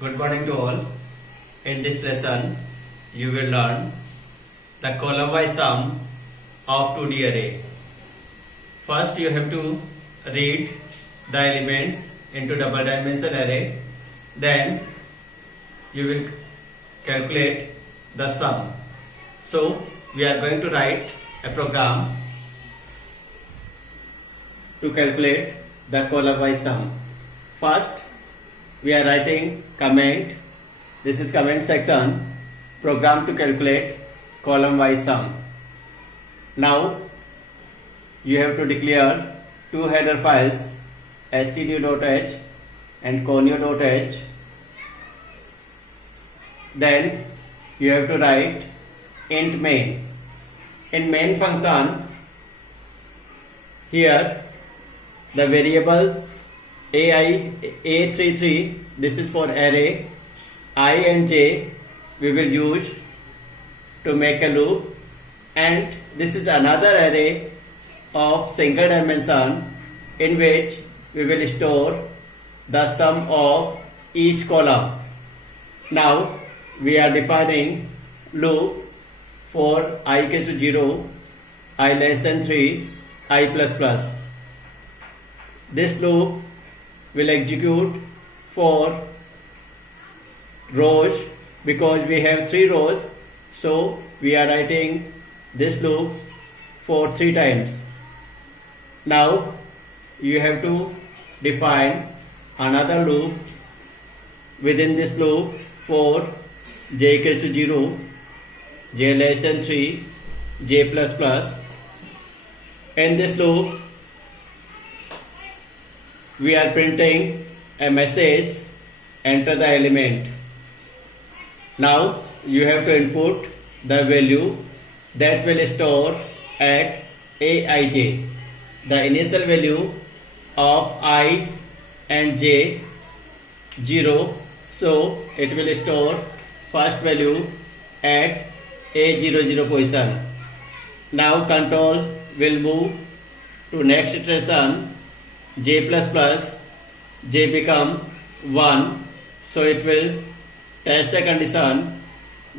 Good morning to all. In this lesson, you will learn the column-wise sum of 2D array. First, you have to read the elements into double dimensional array. Then, you will calculate the sum. So, we are going to write a program to calculate the column-wise sum. First, we are writing comment. This is comment section. Program to calculate column-wise sum. Now, you have to declare two header files, stdio.h and conio.h. Then, you have to write int main. In main function, here the variables a33, this is for array, I and j we will use to make a loop, and this is another array of single dimension in which we will store the sum of each column. Now we are defining loop for I equals to 0, I less than 3, I plus plus. This loop will execute for rows because we have 3 rows, so we are writing this loop for 3 times. Now you have to define another loop within this loop for j equals to 0, j less than 3, j plus plus. In this loop we are printing a message, enter the element. Now you have to input the value that will store at aij. The initial value of I and j 0, so it will store first value at a00 position. Now control will move to next iteration, j plus plus, j become 1, so it will test the condition,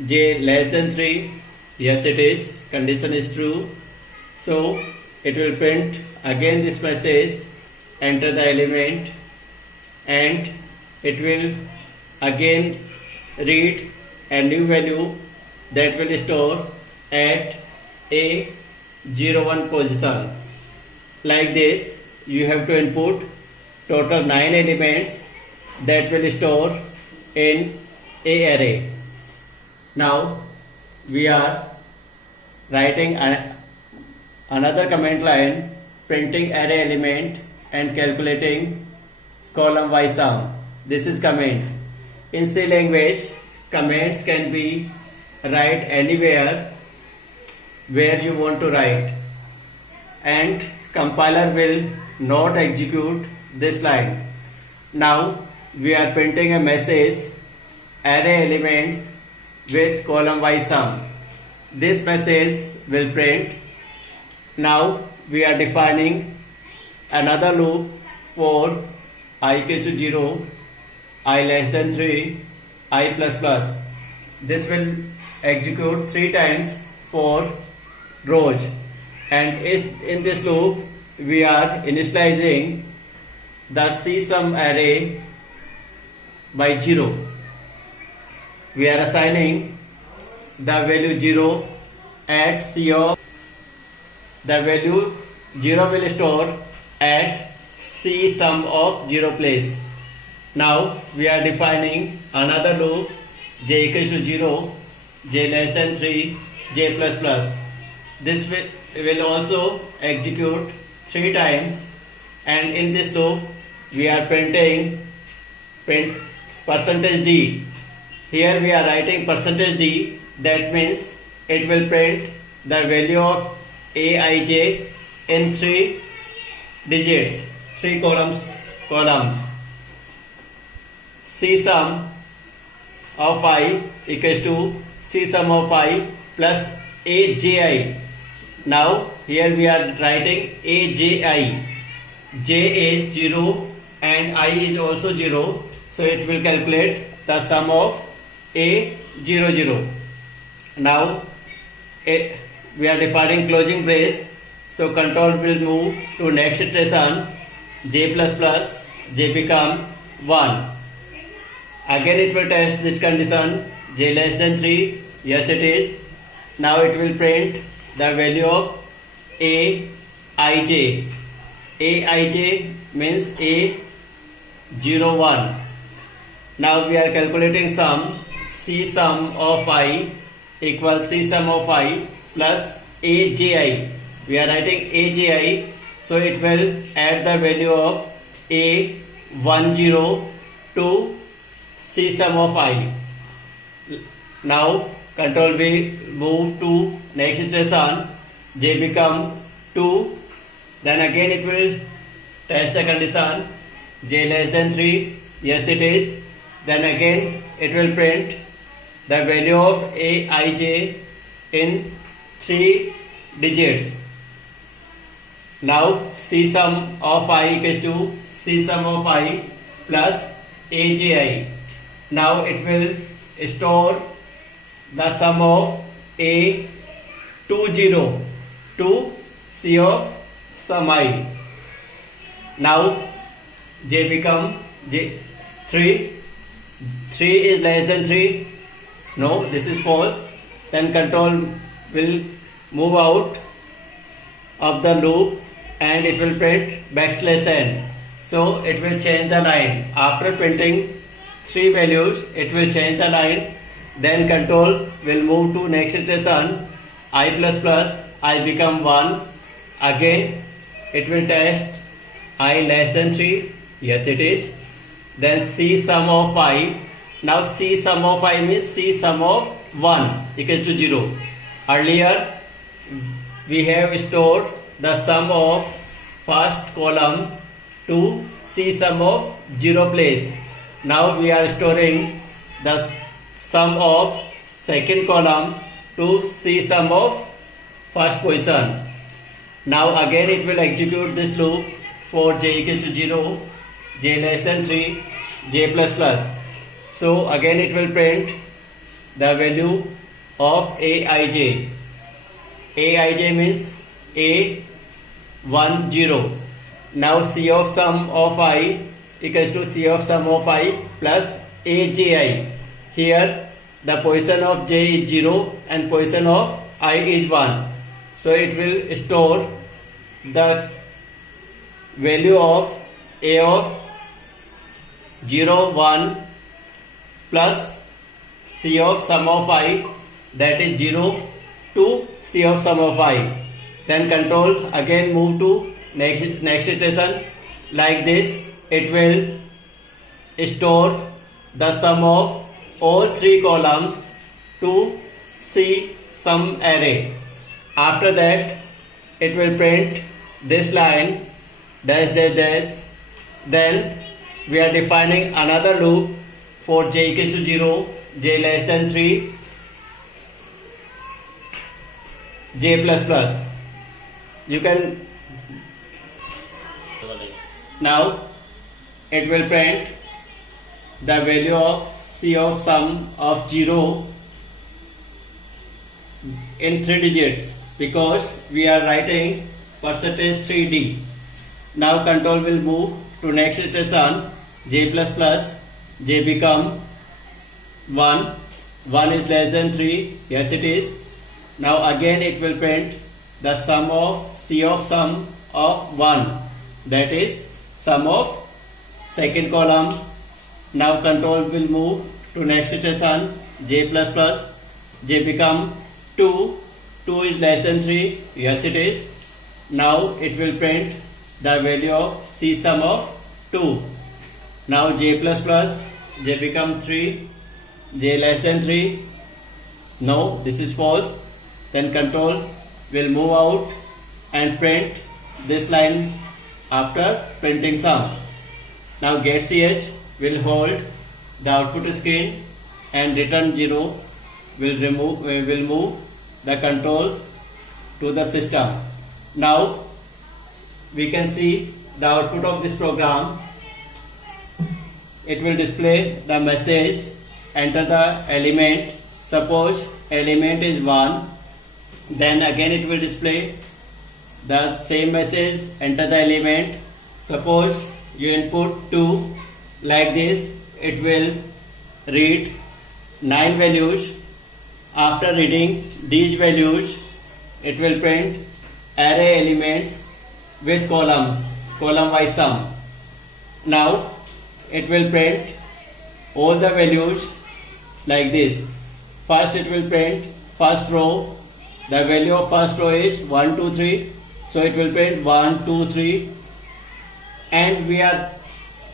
j less than 3, yes it is, condition is true, so it will print again this message, enter the element, and it will again read a new value that will store at a01 position. Like this, you have to input total 9 elements that will store in a array. Now we are writing another command line, printing array element and calculating column wise sum. This is command. In C language, commands can be write anywhere where you want to write, and compiler will not execute this line. Now we are printing a message, array elements with column wise sum. This message will print. Now we are defining another loop for I equals to 0, I less than 3, I plus plus. This will execute 3 times for rows, and in this loop we are initializing the csum array by 0. We are assigning the value 0 at c of the value 0 will store at c sum of 0 place. Now we are defining another loop, j equals to 0, j less than 3, j plus plus. This will also execute 3 times, and in this loop we are printing percentage %d. Here we are writing percentage %d, that means it will print the value of aij in 3 digits, 3 columns. C sum of I equals to C sum of I plus AJI. Now here we are writing AJI. J is 0 and I is also 0, so it will calculate the sum of A00. Now we are defining closing brace, so control will move to next iteration, j plus plus, j become 1. Again it will test this condition, j less than 3, yes it is. Now it will print the value of Aij. Aij means A01. Now we are calculating sum, C sum of I equals C sum of I plus Aji. We are writing Aji, so it will add the value of A10 to C sum of I. Now control will move to next iteration, j become 2. Then again it will test the condition, j less than 3, yes it is. Then again it will print the value of Aij in 3 digits. Now C sum of I equals to C sum of I plus Aji. Now it will store the sum of A20 to C of sum I. Now j become j 3. 3 is less than 3. No, this is false. Then control will move out of the loop and it will print \n. So it will change the line. After printing 3 values, it will change the line. Then control will move to next iteration, I plus plus, I become 1. Again it will test I less than 3, yes it is. Then C sum of I. Now C sum of I means C sum of 1 equals to 0. Earlier we have stored the sum of first column to C sum of 0 place. Now we are storing the sum of second column to C sum of first position. Now again it will execute this loop for j equals to 0, j less than 3, j plus plus. So again it will print the value of Aij. Aij means A10. Now C of sum of I equals to C of sum of I plus Aji. Here the position of j is 0 and position of I is 1. So it will store the value of A of 0, 1 plus C of sum of I, that is 0 to C of sum of I. Then control again move to next iteration. Like this it will store the sum of all 3 columns to C sum array. After that it will print this line dash dash dash. Then we are defining another loop for j equals to 0, j less than 3, j plus plus. You can now it will print the value of C of sum of 0 in 3 digits because we are writing percentage 3D. Now control will move to next iteration, j plus plus, j become 1. 1 is less than 3, yes it is. Now again it will print the sum of C of sum of 1, that is sum of second column. Now control will move to next iteration, j plus plus, j become 2. 2 is less than 3, yes it is. Now it will print the value of C sum of 2. Now j plus plus, j become 3, j less than 3. No, this is false. Then control will move out and print this line after printing sum. Now get ch will hold the output screen and return 0 will move the control to the system. Now we can see the output of this program. it will display the message, enter the element. Suppose element is 1, then again it will display the same message, enter the element. Suppose you input 2, like this, it will read 9 values. After reading these values, it will print array elements with columns, column wise sum. Now it will print all the values like this. First it will print first row. The value of first row is 1, 2, 3. So it will print 1, 2, 3. And we are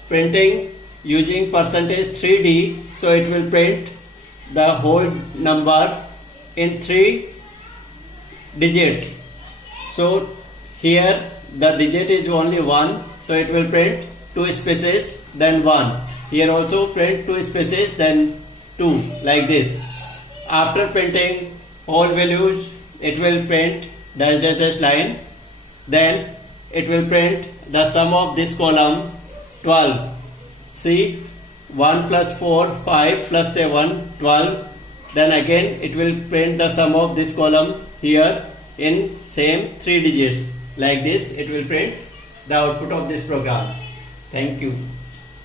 printing using percentage 3D. So it will print the whole number in 3 digits. So here the digit is only 1. So it will print 2 spaces then 1. Here also print 2 spaces then 2, like this. After printing all values, it will print dash dash dash line. Then it will print the sum of this column 12. See, 1 plus 4, 5 plus 7, 12. Then again it will print the sum of this column here in same 3 digits. Like this it will print the output of this program. Thank you.